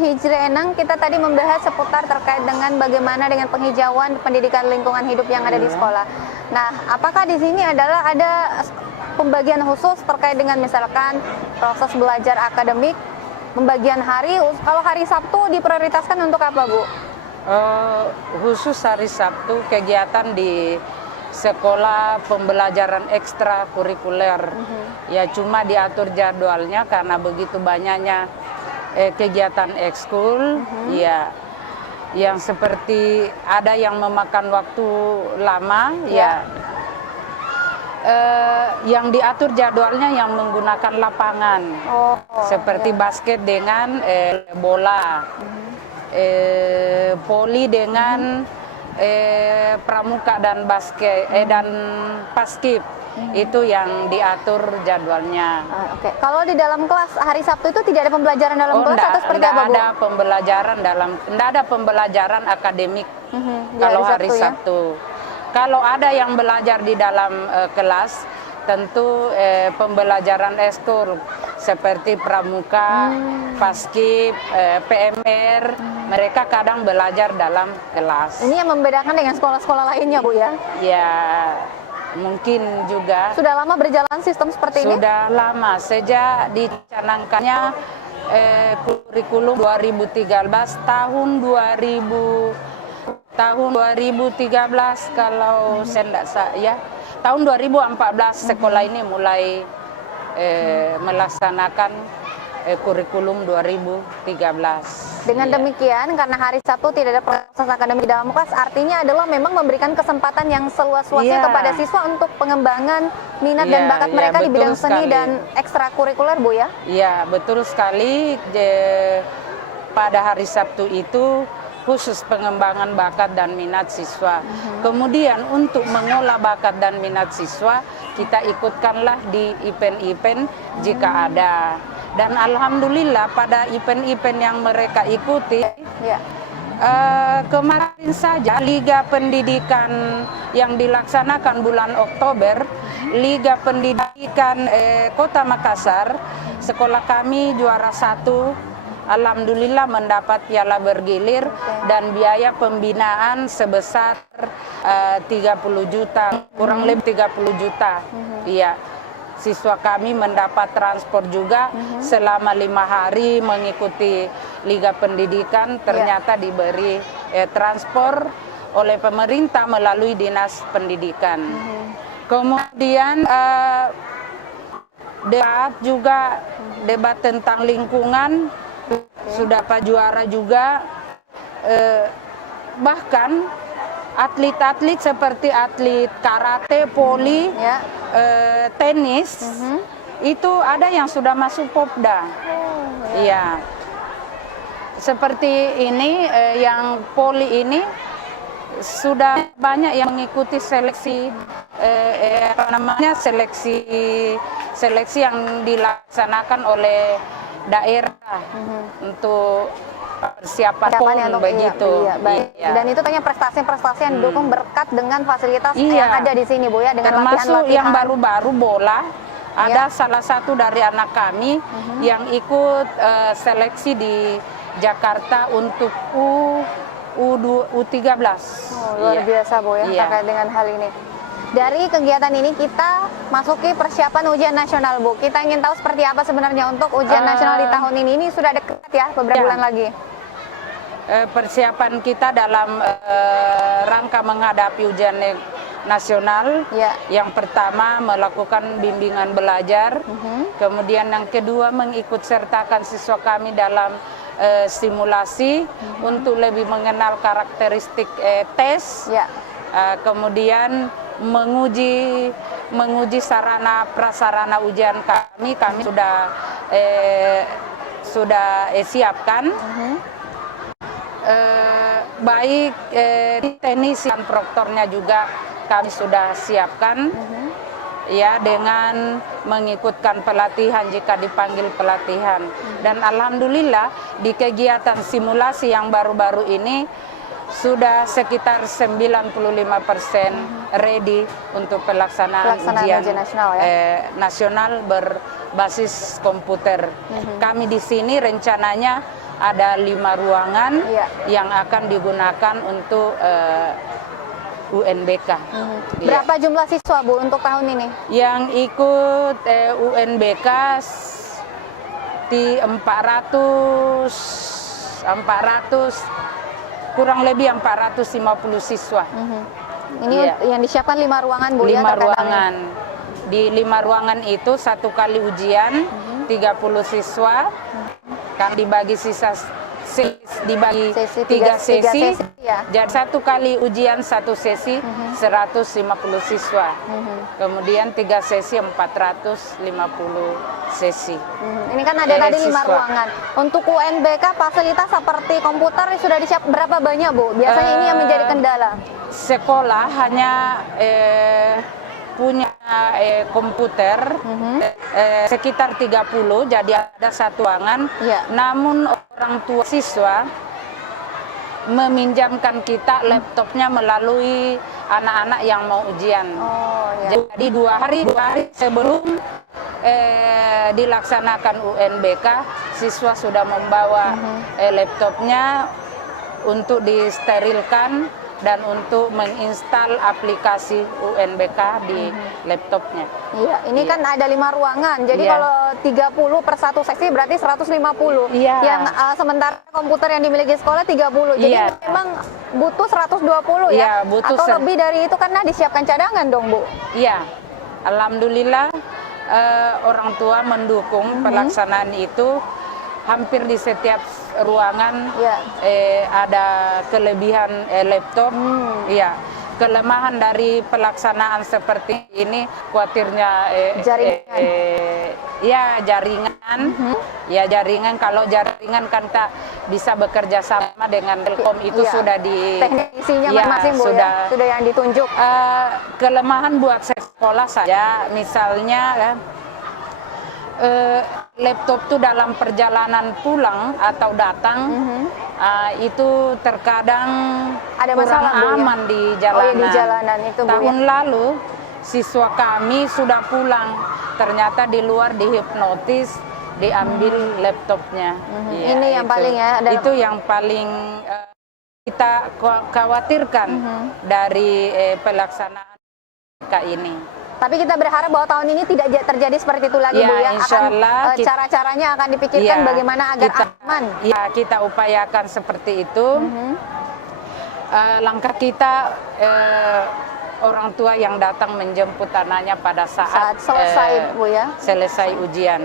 Hijri Enang, kita tadi membahas seputar terkait dengan bagaimana dengan penghijauan pendidikan lingkungan hidup yang ada di sekolah. Nah, apakah di sini ada pembagian khusus terkait dengan misalkan proses belajar akademik, pembagian hari, kalau hari Sabtu diprioritaskan untuk apa, Bu? Khusus hari Sabtu kegiatan di sekolah pembelajaran ekstrakurikuler. Ya cuma diatur jadwalnya karena begitu banyaknya kegiatan ekskul, ya yang seperti ada yang memakan waktu lama, ya yang diatur jadwalnya yang menggunakan lapangan, seperti basket dengan bola, voli dengan pramuka dan basket dan paskib. Itu yang diatur jadwalnya. Oke. Kalau di dalam kelas hari Sabtu itu tidak ada pembelajaran dalam kelas atau seperti apa, Bu? Tidak ada pembelajaran akademik kalau hari Sabtu. Kalau ada yang belajar di dalam kelas, tentu pembelajaran ekskul seperti pramuka, paskib, PMR, mereka kadang belajar dalam kelas. Ini yang membedakan dengan sekolah-sekolah lainnya, Bu, ya? Ya, mungkin juga. Sudah lama berjalan sistem seperti ini? Sudah lama, sejak dicanangkannya kurikulum 2013 tahun 2013 kalau saya tahun 2014 sekolah ini mulai melaksanakan kurikulum 2013. Dengan demikian, karena hari Sabtu tidak ada proses akademik di dalam kelas, artinya adalah memang memberikan kesempatan yang seluas-luasnya kepada siswa untuk pengembangan minat dan bakat mereka di bidang seni dan ekstrakurikuler, Bu, ya? Iya, betul sekali. Pada hari Sabtu itu khusus pengembangan bakat dan minat siswa. Kemudian untuk mengolah bakat dan minat siswa, kita ikutkanlah di event-event jika ada. Dan alhamdulillah pada event-event yang mereka ikuti, kemarin saja Liga Pendidikan yang dilaksanakan bulan Oktober, Liga Pendidikan Kota Makassar, sekolah kami juara 1, alhamdulillah mendapat piala bergilir dan biaya pembinaan sebesar 30 juta, kurang lebih 30 juta. Iya. Siswa kami mendapat transport juga selama 5 hari mengikuti Liga Pendidikan, ternyata diberi transport oleh pemerintah melalui Dinas Pendidikan. Kemudian debat tentang lingkungan sudah Pak juara juga, bahkan atlet-atlet seperti atlet karate, voli, tenis, itu ada yang sudah masuk Popda. Iya. Seperti ini yang voli ini sudah banyak yang mengikuti seleksi seleksi yang dilaksanakan oleh daerah untuk persiapan begitu. Iya. Dan itu tanya prestasi-prestasi yang didukung berkat dengan fasilitas yang ada di sini, Bu, ya, dengan termasuk latihan. Yang baru-baru bola, ada salah satu dari anak kami yang ikut seleksi di Jakarta untuk U13. Luar biasa, Bu, ya, terkait dengan hal ini. Dari kegiatan ini kita masuki persiapan ujian nasional, Bu. Kita ingin tahu seperti apa sebenarnya untuk ujian nasional di tahun ini. Ini sudah dekat ya, beberapa bulan lagi. Persiapan kita dalam rangka menghadapi ujian nasional, yang pertama melakukan bimbingan belajar, kemudian yang kedua mengikut sertakan siswa kami dalam simulasi untuk lebih mengenal karakteristik tes, kemudian menguji sarana prasarana ujian kami sudah siapkan. Baik teknis dan proktornya juga kami sudah siapkan, ya, dengan mengikutkan pelatihan jika dipanggil pelatihan. Dan alhamdulillah di kegiatan simulasi yang baru-baru ini sudah sekitar 95% ready untuk pelaksanaan ujian nasional berbasis komputer. Kami di sini rencananya ada 5 ruangan Iya. yang akan digunakan untuk UNBK. Iya. Berapa jumlah siswa Bu untuk tahun ini? Yang ikut UNBK di 400 kurang lebih 450 siswa. Ini Iya. yang disiapkan 5 ruangan Bu ya? 5 terkait hal ini. ruangan. Di 5 ruangan itu 1 kali ujian 30 siswa kan dibagi dibagi Sesi 3 tiga sesi. ya. Jadi 1 kali ujian 1 sesi 150 siswa. Kemudian 3 sesi 450 sesi. Ini kan ada tadi 5 siswa. ruangan. Untuk UNBK fasilitas seperti komputer sudah disiap berapa banyak Bu? Biasanya ini yang menjadi kendala. Sekolah hanya punya komputer sekitar 30, jadi ada 1 ruangan. Iya. Namun orang tua siswa meminjamkan kita laptopnya melalui anak-anak yang mau ujian. Oh ya. Jadi 2 hari sebelum dilaksanakan UNBK, siswa sudah membawa laptopnya untuk disterilkan dan untuk menginstal aplikasi UNBK di laptopnya. Iya, ini kan ada 5 ruangan. Jadi Iya. kalau 30 per 1 seksi berarti 150. Iya. Yang sementara komputer yang dimiliki sekolah 30. Jadi Iya. memang butuh 120 ya. Iya, butuh Atau lebih dari itu karena disiapkan cadangan dong, Bu. Iya, alhamdulillah orang tua mendukung pelaksanaan itu. Hampir di setiap ruangan Iya. ada kelebihan laptop. Iya, kelemahan dari pelaksanaan seperti ini khawatirnya Jaringan. ya jaringan. Ya jaringan, kalau jaringan kan tak bisa bekerja sama dengan Telkom itu Iya. sudah di Teknisinya ya, masing-masing Bu ya. Sudah yang ditunjuk. kelemahan buat sekolah saja, misalnya laptop itu dalam perjalanan pulang atau datang itu terkadang Ada kurang masalah, Bu, ya? aman di Oh jalanan. ya, di jalanan itu Bu Tahun ya. lalu siswa kami sudah pulang, ternyata di luar dihipnotis, diambil laptopnya. Ya, Ini yang paling ya, ada- itu yang paling kita khawatirkan dari pelaksanaan ini. Tapi kita berharap bahwa tahun ini tidak terjadi seperti itu lagi Ya, Bu ya. insya Allah Cara-caranya akan dipikirkan Ya, bagaimana agar kita, aman. Ya, kita upayakan seperti itu. Langkah kita orang tua yang datang menjemput anaknya pada Saat saat selesai Bu ya. selesai ujian.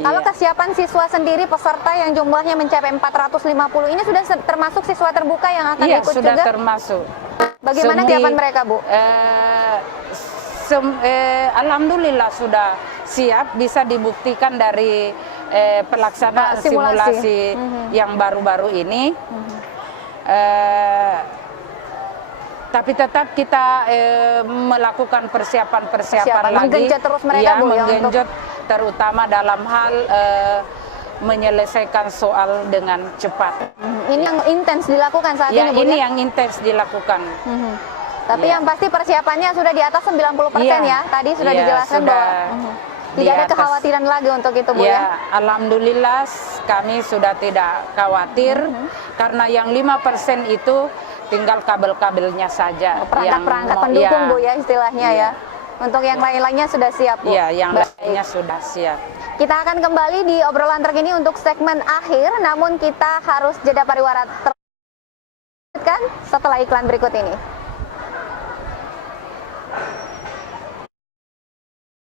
Kalau Iya. kesiapan siswa sendiri peserta yang jumlahnya mencapai 450 ini sudah termasuk siswa terbuka yang akan Iya, ikut sudah juga? termasuk. Bagaimana Semua- kesiapan mereka Bu? Alhamdulillah sudah siap, bisa dibuktikan dari pelaksanaan Simulasi. simulasi yang baru-baru ini. Tapi tetap kita melakukan persiapan lagi. Menggenjot terus mereka Ya, Bu ya, menggenjot terutama dalam hal menyelesaikan soal dengan cepat. Ini yang intens dilakukan saat Ya, ini Bu ini ya? yang intens dilakukan. Tapi Iya. yang pasti persiapannya sudah di atas 90% Iya. ya. Tadi sudah Iya, dijelaskan sudah bahwa di tidak ada atas. kekhawatiran lagi untuk itu Bu Ya, ya. alhamdulillah kami sudah tidak khawatir karena yang 5% itu tinggal kabel-kabelnya saja. Perangkat-perangkat yang pendukung ya, Bu ya istilahnya ya. Untuk yang lain-lainnya sudah siap Bu. Ya, yang Baik. lainnya sudah siap. Kita akan kembali di obrolan terkini untuk segmen akhir, namun kita harus jeda pariwara teruskan setelah iklan berikut ini.